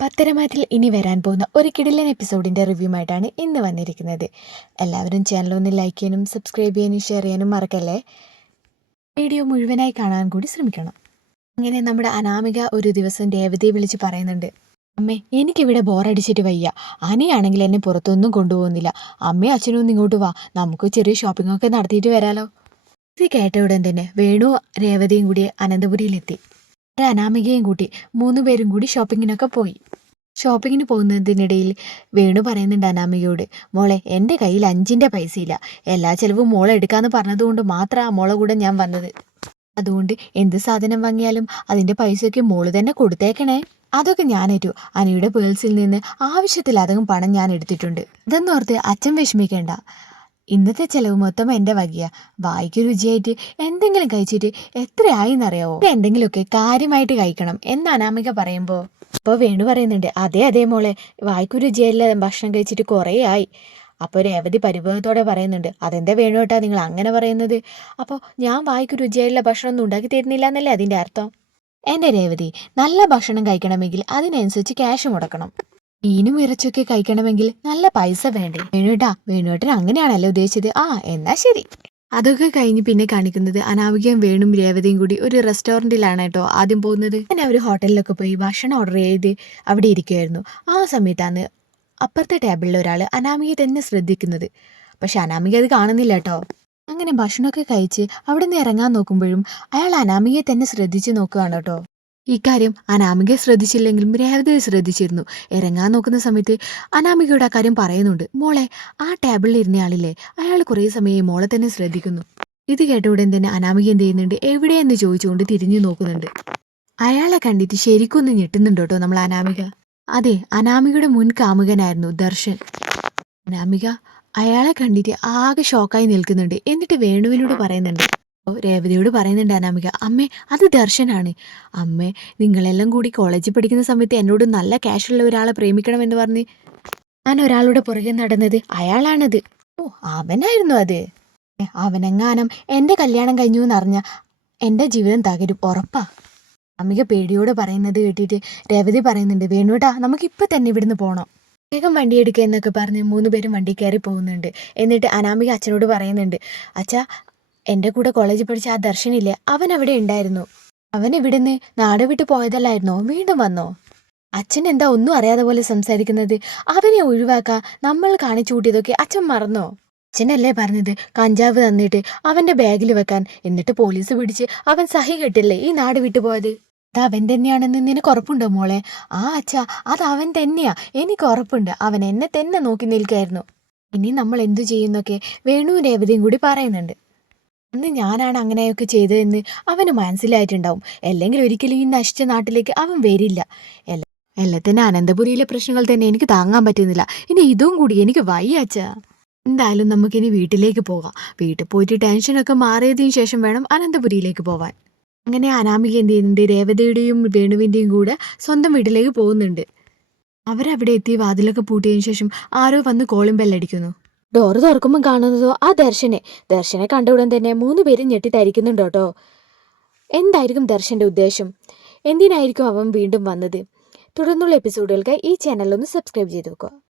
പത്തരമാറ്റിൽ ഇനി വരാൻ പോകുന്ന ഒരു കിടിലൻ എപ്പിസോഡിന്റെ റിവ്യൂമായിട്ടാണ് ഇന്ന് വന്നിരിക്കുന്നത്. എല്ലാവരും ചാനൽ ഒന്ന് ലൈക്ക് ചെയ്യാനും സബ്സ്ക്രൈബ് ചെയ്യാനും ഷെയർ ചെയ്യാനും മറക്കല്ലേ? വീഡിയോ മുഴുവനായി കാണാൻ കൂടി ശ്രമിക്കണം. അങ്ങനെ നമ്മുടെ അനാമിക ഒരു ദിവസം രേവതിയെ വിളിച്ച് പറയുന്നുണ്ട്. അമ്മേ എനിക്കിവിടെ ബോറടിച്ചിട്ട് വയ്യ. അനിയാണെങ്കിൽ എന്നെ പുറത്തൊന്നും കൊണ്ടുപോകുന്നില്ല. അമ്മയും അച്ഛനും ഒന്ന് ഇങ്ങോട്ട് വാ. നമുക്ക് ചെറിയ ഷോപ്പിംഗ് ഒക്കെ നടത്തിയിട്ട് വരാലോ. ഇത് കേട്ട ഉടൻ തന്നെ വേണു രേവതിയും കൂടി അനന്തപുരിയിലെത്തി. അനാമികയും കൂട്ടി മൂന്ന് പേരും കൂടി ഷോപ്പിങ്ങിനൊക്കെ പോയി. ഷോപ്പിങ്ങിന് പോകുന്നതിനിടയിൽ വേണു പറയുന്നുണ്ട് അനാമികയോട് മോളെ എന്റെ കയ്യിൽ അഞ്ചിന്റെ പൈസയില്ല. എല്ലാ ചിലവും മോളെ എടുക്കാന്ന് പറഞ്ഞതുകൊണ്ട് മാത്രമാണ് മോളെ കൂടെ ഞാൻ വന്നത്. അതുകൊണ്ട് എന്ത് സാധനം വാങ്ങിയാലും അതിന്റെ പൈസയ്ക്ക് മോൾ തന്നെ കൊടുത്തേക്കണേ. അതൊക്കെ ഞാനേറ്റു അനിയുടെ പേഴ്സിൽ നിന്ന് ആവശ്യത്തിലധികം പണം ഞാൻ എടുത്തിട്ടുണ്ട്. ഇതെന്നോർത്ത് അച്ഛൻ വിഷമിക്കേണ്ട. ഇന്നത്തെ ചെലവ് മൊത്തം എന്റെ വകിയ. വായിക്ക് രുചിയായിട്ട് എന്തെങ്കിലും കഴിച്ചിട്ട് എത്രയായി എന്നറിയാവോ എന്തെങ്കിലുമൊക്കെ കാര്യമായിട്ട് കഴിക്കണം എന്ന് അനാമിക പറയുമ്പോൾ അപ്പോൾ വേണു പറയുന്നുണ്ട് അതേ അതേ മോളെ വായിക്ക് രുചിയല്ല ഭക്ഷണം കഴിച്ചിട്ട് കുറേ ആയി അപ്പോൾ രേവതി പരിഭവത്തോടെ പറയുന്നുണ്ട് അതെന്താ വേണു കേട്ടാ നിങ്ങൾ അങ്ങനെ പറയുന്നത്? അപ്പോൾ ഞാൻ വായിക്ക് രുചിയായുള്ള ഭക്ഷണം ഒന്നും ഉണ്ടാക്കി തരുന്നില്ല എന്നല്ലേ അതിന്റെ അർത്ഥം? എന്റെ രേവതി നല്ല ഭക്ഷണം കഴിക്കണമെങ്കിൽ അതിനനുസരിച്ച് ക്യാഷ് മുടക്കണം. മീനും ഇറച്ചൊക്കെ കഴിക്കണമെങ്കിൽ നല്ല പൈസ വേണ്ടേ? വേണുട്ടാ വേണുവേട്ടൻ അങ്ങനെയാണല്ലോ ഉദ്ദേശിച്ചത്. ആ എന്നാ ശരി. അതൊക്കെ കഴിഞ്ഞ് പിന്നെ കാണിക്കുന്നത് അനാവികയും വേണും രേവതിയും കൂടി ഒരു റെസ്റ്റോറന്റിലാണ് കേട്ടോ ആദ്യം പോകുന്നത്. പിന്നെ അവർ ഹോട്ടലിലൊക്കെ പോയി ഭക്ഷണം ഓർഡർ ചെയ്ത് അവിടെ ഇരിക്കുമായിരുന്നു ആ സമയത്താണ് അപ്പുറത്തെ ടേബിളിൽ ഒരാൾ അനാമികയെ തന്നെ ശ്രദ്ധിക്കുന്നത്. പക്ഷെ അനാമിക അത് കാണുന്നില്ല കേട്ടോ. അങ്ങനെ ഭക്ഷണമൊക്കെ കഴിച്ച് അവിടെ നിന്ന് ഇറങ്ങാൻ നോക്കുമ്പോഴും അയാൾ അനാമികയെ തന്നെ ശ്രദ്ധിച്ച് നോക്കുകയാണ് കേട്ടോ. ഇക്കാര്യം അനാമിക ശ്രദ്ധിച്ചില്ലെങ്കിലും രേവതി ശ്രദ്ധിച്ചിരുന്നു. ഇറങ്ങാൻ നോക്കുന്ന സമയത്ത് അനാമികയുടെ കാര്യം പറയുന്നുണ്ട്. മോളെ ആ ടേബിളിൽ ഇരുന്ന ആളില്ലേ? അയാൾ കുറേ സമയം മോളെ തന്നെ ശ്രദ്ധിക്കുന്നു. ഇത് കേട്ട ഉടൻ തന്നെ അനാമിക എന്ത് ചെയ്യുന്നുണ്ട്? എവിടെയെന്ന് ചോദിച്ചുകൊണ്ട് തിരിഞ്ഞു നോക്കുന്നുണ്ട്. അയാളെ കണ്ടിട്ട് ശരിക്കൊന്ന് ഞെട്ടുന്നുണ്ട് നമ്മൾ അനാമിക. അതെ അനാമികയുടെ മുൻ കാമുകനായിരുന്നു ദർശൻ. അനാമിക അയാളെ കണ്ടിട്ട് ആകെ ഷോക്കായി നിൽക്കുന്നുണ്ട്. എന്നിട്ട് വേണുവിനോട് പറയുന്നുണ്ട്. രേവതിയോട് പറയുന്നുണ്ട് അനാമിക. അമ്മേ അത് ദർശനാണ്. അമ്മേ നിങ്ങളെല്ലാം കൂടി കോളേജിൽ പഠിക്കുന്ന സമയത്ത് എന്നോട് നല്ല ക്യാഷുള്ള ഒരാളെ പ്രേമിക്കണം എന്ന് പറഞ്ഞ് ഞാൻ ഒരാളുടെ പുറകെ നടന്നത് അയാളാണത്. ഓ അവനായിരുന്നു അത്. അവനെങ്ങാനും എന്റെ കല്യാണം കഴിഞ്ഞു എന്നറിഞ്ഞ എന്റെ ജീവിതം തകരും ഉറപ്പാ. അമ്മിക പേടിയോട് പറയുന്നത് കേട്ടിട്ട് രേവതി പറയുന്നുണ്ട് വേണുട്ടാ നമുക്ക് ഇപ്പം തന്നെ ഇവിടുന്ന് പോകണം വേഗം വണ്ടി എടുക്കുക എന്നൊക്കെ പറഞ്ഞ് മൂന്ന് പേരും വണ്ടി കയറി പോകുന്നുണ്ട്. എന്നിട്ട് അനാമിക അച്ഛനോട് പറയുന്നുണ്ട് അച്ഛാ എന്റെ കൂടെ കോളേജിൽ പഠിച്ച ആ ദർശനില്ലേ അവൻ അവിടെ ഉണ്ടായിരുന്നു. അവൻ ഇവിടുന്ന് നാട് വിട്ട് പോയതല്ലായിരുന്നോ? വീണ്ടും വന്നോ? അച്ഛൻ എന്താ ഒന്നും അറിയാതെ പോലെ സംസാരിക്കുന്നത്? അവനെ ഒഴിവാക്കാൻ നമ്മൾ കാണിച്ചു കൂട്ടിയതൊക്കെ അച്ഛൻ മറന്നോ? അച്ഛനല്ലേ പറഞ്ഞത് കഞ്ചാവ് തന്നിട്ട് അവന്റെ ബാഗിൽ വെക്കാൻ. എന്നിട്ട് പോലീസ് പിടിച്ച് അവൻ സഹി കെട്ടില്ലേ ഈ നാട് വിട്ടു പോയത്? അത് അവൻ തന്നെയാണെന്ന് നിനക്ക് ഉറപ്പുണ്ടോ മോളെ? ആ അച്ഛാ അത് അവൻ തന്നെയാ. എനിക്ക് ഉറപ്പുണ്ട്. അവൻ എന്നെ തന്നെ നോക്കി നിൽക്കായിരുന്നു. ഇനി നമ്മൾ എന്തു ചെയ്യുന്നൊക്കെ വേണുവിന്റെ രേവതിയും കൂടി പറയുന്നുണ്ട്. അന്ന് ഞാനാണ് അങ്ങനെയൊക്കെ ചെയ്തതെന്ന് അവന് മനസ്സിലായിട്ടുണ്ടാവും. അല്ലെങ്കിൽ ഒരിക്കലും ഈ നശിച്ച നാട്ടിലേക്ക് അവൻ വരില്ല. എല്ലാ എല്ലാത്തിന്റെ അനന്തപുരിയിലെ പ്രശ്നങ്ങൾ തന്നെ എനിക്ക് താങ്ങാൻ പറ്റുന്നില്ല. ഇനി ഇതും കൂടി എനിക്ക് വയ്യാച്ച. എന്തായാലും നമുക്കിനി വീട്ടിലേക്ക് പോകാം. വീട്ടിൽ പോയിട്ട് ടെൻഷനൊക്കെ മാറിയതിനു ശേഷം വേണം അനന്തപുരിയിലേക്ക് പോവാൻ. അങ്ങനെ അനാമിക എന്ത് ചെയ്യുന്നുണ്ട്? രേവതയുടെയും വേണുവിന്റെയും കൂടെ സ്വന്തം വീട്ടിലേക്ക് പോകുന്നുണ്ട്. അവരവിടെ എത്തി വാതിലൊക്കെ പൂട്ടിയതിനു ശേഷം ആരോ വന്ന് കോളിംഗ് ബെല്ലടിക്കുന്നു ഡോറ് തുറക്കുമ്പോൾ കാണുന്നതോ ആ ദർശനെ. ദർശനെ കണ്ട ഉടൻ തന്നെ മൂന്ന് പേര് ഞെട്ടിത്തരിക്കുന്നുണ്ട് കേട്ടോ. എന്തായിരിക്കും ദർശന്റെ ഉദ്ദേശം? എന്തിനായിരിക്കും അവൻ വീണ്ടും വന്നത്? തുടർന്നുള്ള എപ്പിസോഡുകൾക്ക് ഈ ചാനൽ ഒന്ന് സബ്സ്ക്രൈബ് ചെയ്ത് വെക്കുക.